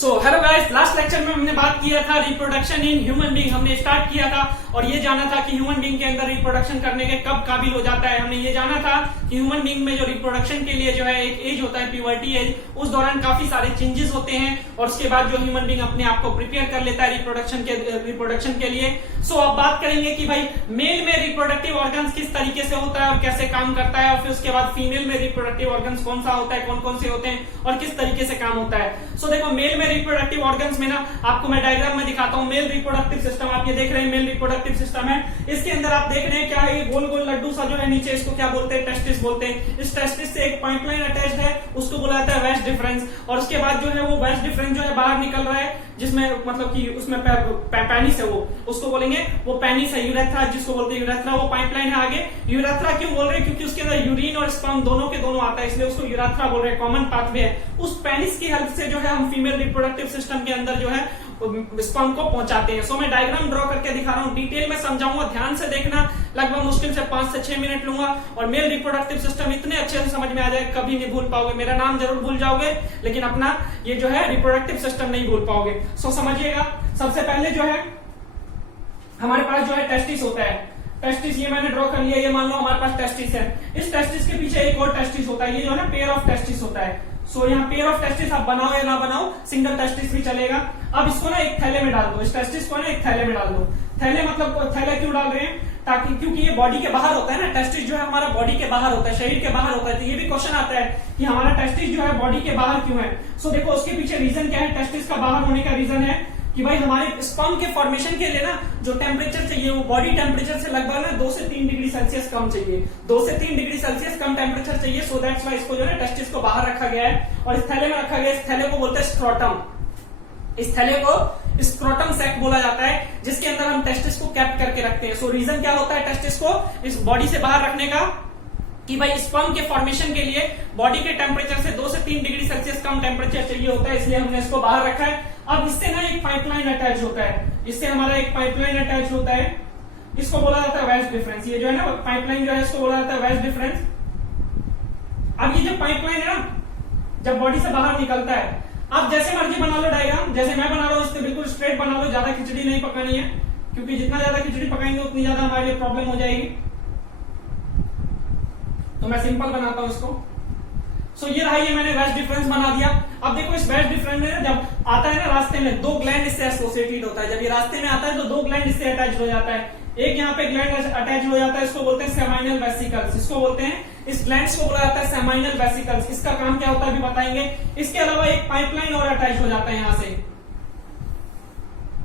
So hello guys, last lecture में हमने बात किया था रिप्रोडक्शन इन ह्यूमन बीइंग। हमने स्टार्ट किया था और ये जाना था कि ह्यूमन बीइंग के अंदर रिप्रोडक्शन करने के कब काबिल हो जाता है। हमने ये जाना था कि ह्यूमन बीइंग में जो रिप्रोडक्शन के लिए जो है एक एज होता है, प्यूबर्टी एज, उस दौरान काफी सारे चेंजेस होते हैं और उसके बाद जो ह्यूमन बीइंग अपने आप को प्रिपेयर कर लेता है रिप्रोडक्शन के लिए। सो अब बात करेंगे कि भाई मेल में रिप्रोडक्टिव ऑर्गन्स किस तरीके से होता है और कैसे काम करता है, और फिर उसके बाद फीमेल में रिप्रोडक्टिव ऑर्गन्स कौन सा होता है, कौन कौन से होते हैं और किस तरीके से काम होता है। सो देखो, मेल में रिप्रोडक्टिव ऑर्गन्स में ना आपको मैं डायग्राम में दिखाता हूँ। मेल रिप्रोडक्टिव सिस्टम आप ये देख रहे हैं, मेल रिप्रोडक्टिव सिस्टम है। इसके अंदर आप देख रहे हैं क्या है, ये गोल गोल लड्डू सा जो है नीचे, इसको क्या बोलते हैं, टेस्टिस बोलते हैं। इस टेस्टिस से एक पाइपलाइन अटैच्ड है, उसको बोला जाता है वेस्ट डिफरेंस। और उसके बाद जो है वो वेस्ट डिफरेंस जो है बाहर निकल रहा है, जिसमें मतलब कि उसमें पेनिस है, वो उसको बोलेंगे वो पेनिस है। यूरेथ्रा जिसको बोलते हैं यूरेथ्रा, वो पाइपलाइन है आगे। यूरेथ्रा क्यों बोल रहे हैं, क्योंकि उसके अंदर यूरिन और स्पर्म दोनों के दोनों आता है, इसलिए उसको यूरेथ्रा बोल रहे हैं, कॉमन पाथवे है। उस पेनिस की हेल्प से जो है हम फीमेल रिप्रोडक्टिव सिस्टम के अंदर जो है स्पर्म को पहुंचाते हैं। सो मैं डायग्राम ड्रॉ करके दिखा रहा हूँ, डिटेल में समझाऊंगा, ध्यान से देखना। लगभग मुश्किल से 5 से 6 मिनट लूंगा और मेल रिप्रोडक्टिव सिस्टम इतने अच्छे से समझ में आ जाए, कभी नहीं भूल पाओगे। मेरा नाम जरूर भूल जाओगे लेकिन अपना ये जो है रिप्रोडक्टिव सिस्टम नहीं भूल पाओगे। सो समझिएगा, सबसे पहले जो है हमारे पास जो है टेस्टिस होता है। टेस्टिस ये मैंने ड्रॉ कर लिया, ये मान लो हमारे पास टेस्टिस है। इस टेस्टिस के पीछे एक और टेस्टिस होता है, ये जो है ना पेयर ऑफ टेस्टिस होता है। सो यहाँ पेयर ऑफ टेस्टिस आप बनाओ या ना बनाओ, सिंगल टेस्टिस भी चलेगा। अब इसको ना एक थैले में डाल दो, इस टेस्टिस को ना एक थैले में डाल दो। थैले मतलब थैले क्यों डाल रहे हैं, ताकि क्योंकि ये बॉडी के बाहर होता है ना, टेस्टिस जो है हमारा बॉडी के बाहर होता है, शरीर के बाहर होता है। तो ये भी क्वेश्चन आता है कि हमारा टेस्टिस जो है बॉडी के बाहर क्यों है। सो देखो उसके पीछे रीजन क्या है, टेस्टिस का बाहर होने का रीजन है कि भाई हमारे स्पर्म के फॉर्मेशन के लिए ना जो टेम्परेचर चाहिए वो बॉडी टेम्परेचर से लगभग ना 2 से 3 डिग्री सेल्सियस कम चाहिए, 2 से 3 डिग्री सेल्सियस कम टेम्परेचर चाहिए। सो दैट्स व्हाई इसको जो है टेस्टिस को बाहर रखा गया है और इस थैले में रखा गया है। इस थैले को बोलते हैं स्क्रोटम। इस थैले को स्क्रोटम सैक बोला जाता है, जिसके अंदर हम टेस्टिस को कैप करके रखते हैं। सो रीजन क्या होता है टेस्टिस को इस बॉडी से बाहर रखने का, कि भाई स्पर्म के फॉर्मेशन के लिए बॉडी के टेम्परेचर से 2 से 3 डिग्री सेल्सियस कम टेम्परेचर चाहिए होता है, इसलिए हमने इसको बाहर रखा है। अब इससे ना एक पाइपलाइन अटैच होता है, इससे हमारा एक पाइपलाइन अटैच होता है, इसको बोला जाता है वेस्ट डिफरेंस। ये जो है ना पाइपलाइन जो है इसको बोला जाता है वेस्ट डिफरेंस। अब ये जो पाइपलाइन है ना, जब बॉडी से बाहर निकलता है, आप जैसे मर्जी बना लो डायग्राम, जैसे मैं बना रहा हूं इससे बिल्कुल स्ट्रेट बना लो, ज्यादा खिचड़ी नहीं पकानी है, क्योंकि जितना ज्यादा खिचड़ी पकाएंगे उतनी ज्यादा हमारे लिए प्रॉब्लम हो जाएगी। तो मैं सिंपल बनाता हूं इसको। सो ये रहा, ये मैंने वेस्ट डिफरेंस बना दिया। अब देखो इस वेस्ट डिफरेंस में जब आता है ना रास्ते में, 2 ग्लैंड इससे एसोसिएटेड होता है। जब ये रास्ते में आता है तो 2 ग्लैंड इससे अटैच हो जाता है। एक यहाँ पे ग्लैंड अटैच हो जाता है, इसको बोलते हैं सेमाइनल वेसिकल्स। इसको बोलते हैं, इस ग्लैंड्स को बोला जाता है सेमाइनल वेसिकल्स। इसका काम क्या होता है अभी बताएंगे। इसके अलावा एक पाइपलाइन और अटैच हो जाता है यहाँ से,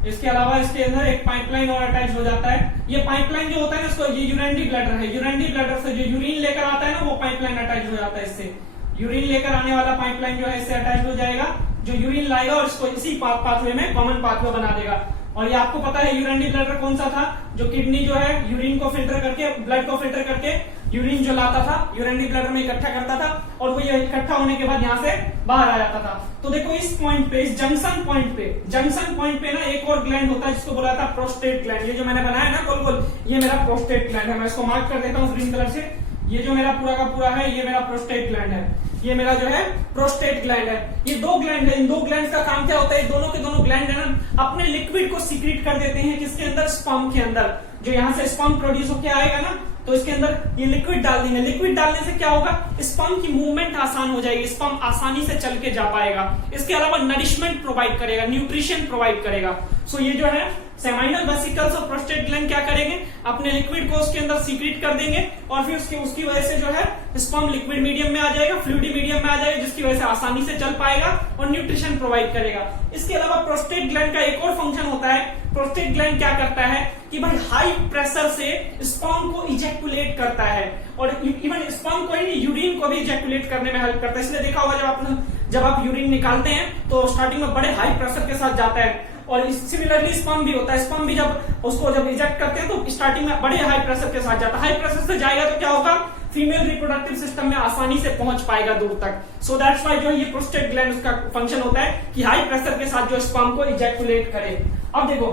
इसके अलावा इसके अंदर एक पाइपलाइन और अटैच हो जाता है। ये पाइपलाइन जो होता है ना, इसको ये यूरिनरी ब्लैडर है, यूरिनरी ब्लैडर से जो यूरिन लेकर आता है ना, वो पाइपलाइन अटैच हो जाता है। इससे यूरिन लेकर आने वाला पाइपलाइन जो है इससे अटैच हो जाएगा, जो यूरिन लाएगा और इसको इसी पाथवे में कॉमन पाथवे बना देगा। और ये आपको पता है यूरिनरी ब्लैडर कौन सा था, जो किडनी जो है यूरिन को फिल्टर करके, ब्लड को फिल्टर करके यूरिन जो लाता था यूरिनरी ब्लैडर में इकट्ठा करता था, और वो ये इकट्ठा होने के बाद यहाँ से बाहर आ जाता था। तो देखो इस पॉइंट पे, इस जंक्शन पॉइंट पे ना एक और ग्लैंड होता है जिसको बोला जाता है प्रोस्टेट ग्लैंड। ये जो मैंने बनाया ना गोल गोल, ये मेरा प्रोस्टेट ग्लैंड है। मैं इसको मार्क कर देता हूँ ग्रीन कलर से। ये जो मेरा पूरा का पूरा है, ये मेरा प्रोस्टेट ग्लैंड है, ये मेरा जो है प्रोस्टेट ग्लैंड है। ये 2 ग्लैंड है, इन 2 ग्लैंड का काम क्या होता है, दोनों के दोनों ग्लैंड है ना अपने लिक्विड को सीक्रेट कर देते हैं, किसके अंदर, स्पर्म के अंदर। जो यहाँ से स्पर्म प्रोड्यूस होकर आएगा ना, तो इसके अंदर ये लिक्विड डाल देंगे। लिक्विड डालने से क्या होगा, स्पर्म की मूवमेंट आसान हो जाएगी, स्पर्म आसानी से चल के जा पाएगा। इसके अलावा नरिशमेंट प्रोवाइड करेगा, न्यूट्रिशन प्रोवाइड करेगा। सो ये जो है सेमाइनल वेसिकल्स और प्रोस्टेट ग्लैंड क्या करेंगे, अपने लिक्विड को उसके अंदर सीक्रेट कर देंगे और फिर उसकी वजह से जो है स्पर्म लिक्विड मीडियम में आ जाएगा, फ्लूइडी मीडियम में आ जाएगा, जिसकी वजह से आसानी से चल पाएगा और न्यूट्रिशन प्रोवाइड करेगा। इसके अलावा प्रोस्टेट ग्लैंड का एक और फंक्शन होता है। प्रोस्टेट ग्लैंड क्या करता है कि भाई हाई प्रेशर से स्पर्म को इजेक्युलेट करता है, और इवन स्पर्म को ही यूरिन को भी इजेक्युलेट करने में हेल्प करता है। इसलिए देखा होगा जब आप यूरिन निकालते हैं तो स्टार्टिंग में बड़े हाई प्रेशर के साथ जाता है, और सिमिलरली स्पर्म भी होता है। स्पर्म भी जब इजेक्ट करते हैं तो स्टार्टिंग में बड़े हाई प्रेशर के साथ जाता है। हाई प्रेशर से जाएगा तो क्या होगा, फीमेल रिप्रोडक्टिव सिस्टम में आसानी से पहुंच पाएगा दूर तक। सो दैट्स व्हाई जो है ये प्रोस्टेट ग्लैंड उसका फंक्शन होता है कि हाई प्रेशर के साथ जो स्पर्म को इजेक्युलेट करे। अब देखो,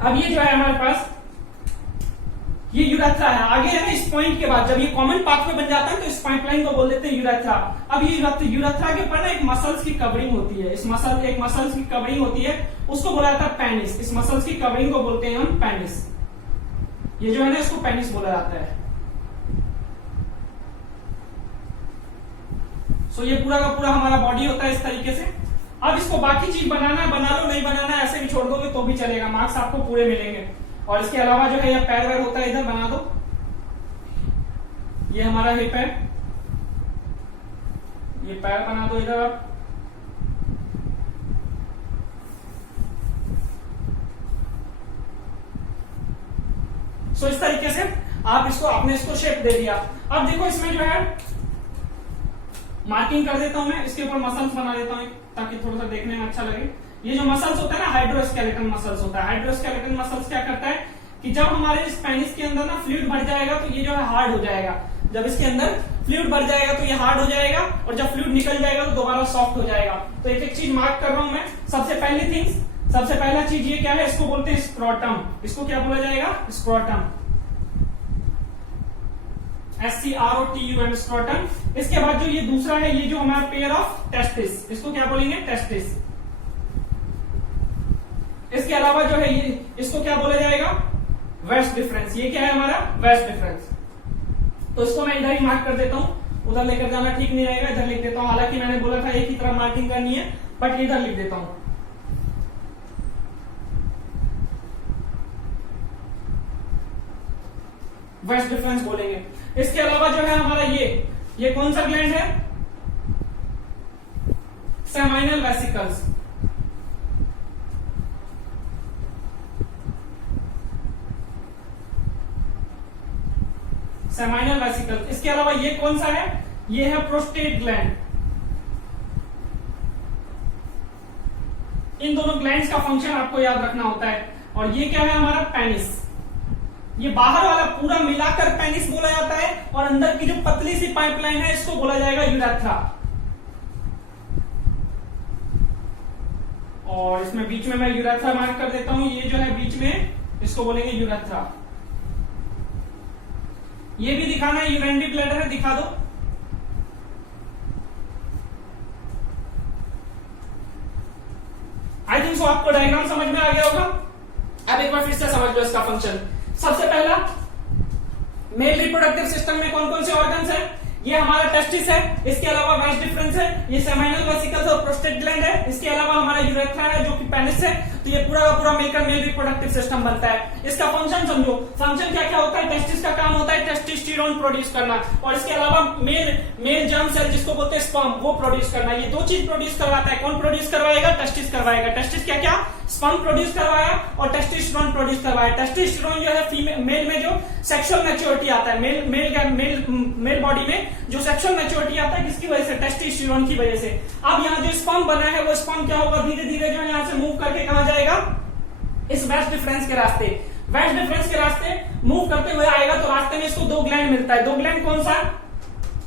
अब ये जो है हमारे पास ये यूरेथ्रा है। आगे है ना, इस पॉइंट के बाद जब ये कॉमन पाथवे बन जाता है तो इस पाइपलाइन को बोल देते हैं यूरेथ्रा। अब ये यूरेथ्रा के ऊपर ना एक मसल्स की कवरिंग होती है, एक मसल्स की कवरिंग होती है, उसको बोला जाता है पेनिस। इस मसल्स की कवरिंग को बोलते हैं हम पेनिस। ये जो है ना, इसको पेनिस बोला जाता है। सो ये पूरा का पूरा हमारा बॉडी होता है इस तरीके से। अब इसको बाकी चीज बनाना है, बना लो, नहीं बनाना है ऐसे भी छोड़ दोगे तो भी चलेगा, मार्क्स आपको पूरे मिलेंगे। और इसके अलावा जो है ये पैर वैर होता है, इधर बना दो, ये हमारा हिप है, ये पैर बना दो इधर आप। सो इस तरीके से आप इसको, आपने इसको शेप दे दिया। अब देखो इसमें जो है मार्किंग कर देता हूं मैं, इसके ऊपर मसल्स बना देता हूं ताकि थोड़ा सा देखने में अच्छा लगे। ये जो मसल्स होता है ना, हाइड्रोस्केलेटन मसल्स होता है। हाइड्रोस्केलेटन मसल्स क्या करता है कि जब हमारे इस पेनिस के अंदर ना फ्लूइड भर जाएगा तो ये जो है हार्ड हो जाएगा। जब इसके अंदर फ्लूइड भर जाएगा तो ये हार्ड हो जाएगा, और जब फ्लूइड निकल जाएगा तो दोबारा सॉफ्ट हो जाएगा। तो एक एक चीज मार्क कर रहा हूं मैं। सबसे पहला चीज ये क्या है, इसको बोलते हैं स्क्रोटम। इसको क्या बोला जाएगा, स्क्रोटम, SCROTUM, स्क्रोटम। इसके बाद जो ये दूसरा है, ये जो हमारा पेयर ऑफ टेस्टिस, इसको क्या बोलेंगे, टेस्टिस। इसके अलावा जो है ये, इसको क्या बोला जाएगा, वेस्ट डिफरेंस। ये क्या है हमारा, वेस्ट डिफरेंस। तो इसको मैं इधर ही मार्क कर देता हूं, उधर लेकर जाना ठीक नहीं रहेगा, इधर लिख देता हूं। हालांकि मैंने बोला था एक ही तरह मार्किंग करनी है, बट इधर लिख देता हूं। वेस्ट डिफरेंस बोलेंगे। इसके अलावा जो है हमारा ये कौन सा ग्लैंड है, सेमाइनल वेसिकल्स। Seminal vesicle. इसके अलावा ये कौन सा है, ये है प्रोस्टेट ग्लैंड। इन दोनों ग्लैंड्स का फंक्शन आपको याद रखना होता है। और ये क्या है हमारा, पेनिस। ये बाहर वाला पूरा मिलाकर पेनिस बोला जाता है, और अंदर की जो पतली सी पाइपलाइन है इसको बोला जाएगा यूरेथ्रा। और इसमें बीच में मैं यूरेथ्रा मार्क कर देता हूं। ये जो है बीच में, इसको बोलेंगे यूरेथ्रा। ये भी दिखाना है, यूरेनरी ब्लैडर है, दिखा दो। आई थिंक सो आपको डायग्राम समझ में आ गया होगा। अब एक बार फिर से समझ लो इसका फंक्शन। सबसे पहला, मेल रिप्रोडक्टिव सिस्टम में कौन कौन से ऑर्गन्स है, ये हमारा टेस्टिस है, इसके अलावा वेस्ट डिफरेंस है, ये सेमाइनल वेसिकल्स और प्रोस्टेट ग्लैंड है, इसके अलावा हमारा यूरेथ्रा है जो कि पेनिस है। तो ये पूरा का पूरा मिलकर मेल रिप्रोडक्टिव सिस्टम बनता है। इसका फंक्शन समझो, फंक्शन क्या क्या होता है। टेस्टिस का काम होता है टेस्टोस्टेरोन प्रोड्यूस करना, और इसके अलावा मेल जर्म सेल जिसको बोलते हैं स्पर्म, वो प्रोड्यूस करना। ये दो चीज प्रोड्यूस करवाता है। कौन प्रोड्यूस करवाएगा, टेस्टिस करवाएगा। टेस्टिस क्या क्या, स्पर्म प्रोड्यूस करवाया और टेस्टोस्टेरोन प्रोड्यूस करवाया। टेस्टोस्टेरोन जो है फीमेल, मेल में जो सेक्सुअल मैच्योरिटी आता है, मेल बॉडी में जो सेक्सुअल मैच्योरिटी आता है, किसकी वजह से, टेस्टोस्टेरोन की वजह से। अब यहाँ जो स्पर्म बना है वो स्पर्म क्या होगा, धीरे धीरे जो है यहाँ से मूव करके कहां जाएगा, इस वेस्ट डिफरेंस के रास्ते। वेस्ट डिफरेंस के रास्ते मूव करते हुए आएगा तो रास्ते में इसको दो ग्लैंड मिलता है। दो ग्लैंड कौन सा,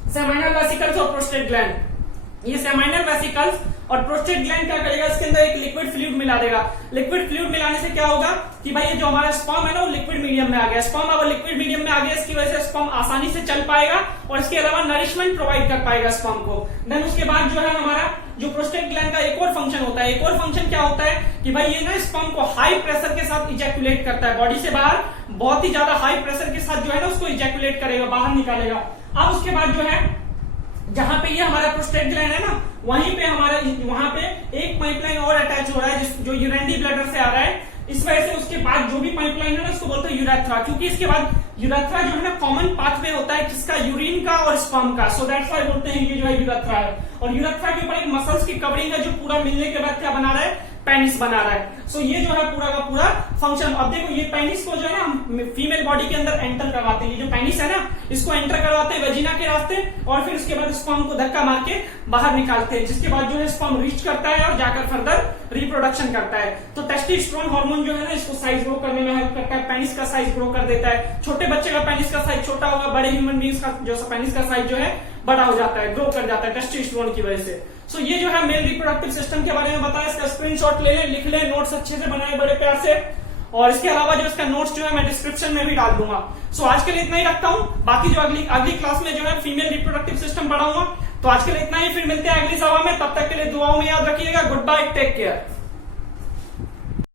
सेमाइनल वेसिकल्स और प्रोस्टेट ग्लैंड। ये सेमाइनल वेसिकल्स और प्रोस्टेट ग्लैंड क्या करेगा, इसके अंदर एक लिक्विड फ्लूइड मिला देगा। लिक्विड फ्लूइड मिलाने से क्या होगा कि भाई ये जो हमारा स्पर्म है ना वो लिक्विड मीडियम में आ गया। स्पर्म अब लिक्विड मीडियम में आ गया, इसकी वजह से स्पर्म आसानी से चल पाएगा और इसके अलावा नरिशमेंट प्रोवाइड कर पाएगा स्पर्म को। देन उसके बाद जो है हमारा जो प्रोस्टेट ग्लैंड का एक और फंक्शन होता है। एक और फंक्शन क्या होता है कि भाई ये ना स्पर्म को हाई प्रेशर के साथ इजैकुलेट करता है, बॉडी से बाहर बहुत ही ज्यादा हाई प्रेशर के साथ जो है ना उसको इजैकुलेट करेगा, बाहर निकालेगा। अब उसके बाद जो है जहां पे ये हमारा प्रोस्टेट ग्लैंड है ना, वहीं पे हमारा वहां पे एक पाइपलाइन और अटैच हो रहा है जो यूरेनरी ब्लैडर से आ रहा है। इस वजह से उसके बाद जो भी पाइपलाइन है ना उसको बोलते हैं यूरेथ्रा, क्योंकि इसके बाद यूरेथ्रा जो है ना कॉमन पाथवे होता है किसका, यूरिन का और स्पर्म का। सो दैट्स व्हाई बोलते हैं ये जो है यूरेथ्रा है। और यूरेथ्रा के ऊपर एक मसल्स की कवरिंग है जो पूरा मिलने के बाद क्या बना रहा है, पेनिस बना रहा है। सो ये जो है पूरा का पूरा फंक्शन। अब देखो ये पेनिस को जो है ना हम फीमेल बॉडी के अंदर एंटर करवाते हैं। ये जो पेनिस है ना इसको एंटर करवाते हैं वेजिना के रास्ते, और फिर उसके बाद स्पर्म को धक्का मार के बाहर निकालते हैं, जिसके बाद जो है स्पर्म रीच करता है और जाकर फर्दर रिप्रोडक्शन करता है। तो टेस्टोस्टेरोन हार्मोन जो है ना इसको साइज ग्रो करने में हेल्प करता है, पेनिस का साइज ग्रो कर देता है। छोटे बच्चे का पेनिस का साइज छोटा होगा, बड़े ह्यूमन बींग्स का जो पेनिस का साइज जो है बड़ा हो जाता है, ग्रो कर जाता है टेस्टोस्टेरोन की वजह से। सो ये जो है मेल रिप्रोडक्टिव सिस्टम के बारे में बताया। इसका स्क्रीनशॉट ले लें, लिख लें, नोट्स अच्छे से बनाए बड़े प्यार से। और इसके अलावा जो इसका नोट्स जो है मैं डिस्क्रिप्शन में भी डाल दूंगा। सो आज के लिए इतना ही रखता हूँ, बाकी जो अगली क्लास में जो है फीमेल रिप्रोडक्टिव सिस्टम पढ़ाऊंगा। तो आज के लिए इतना ही, फिर मिलते हैं अगली सभा में, तब तक के लिए दुआओं में याद रखिएगा। Good bye, take care.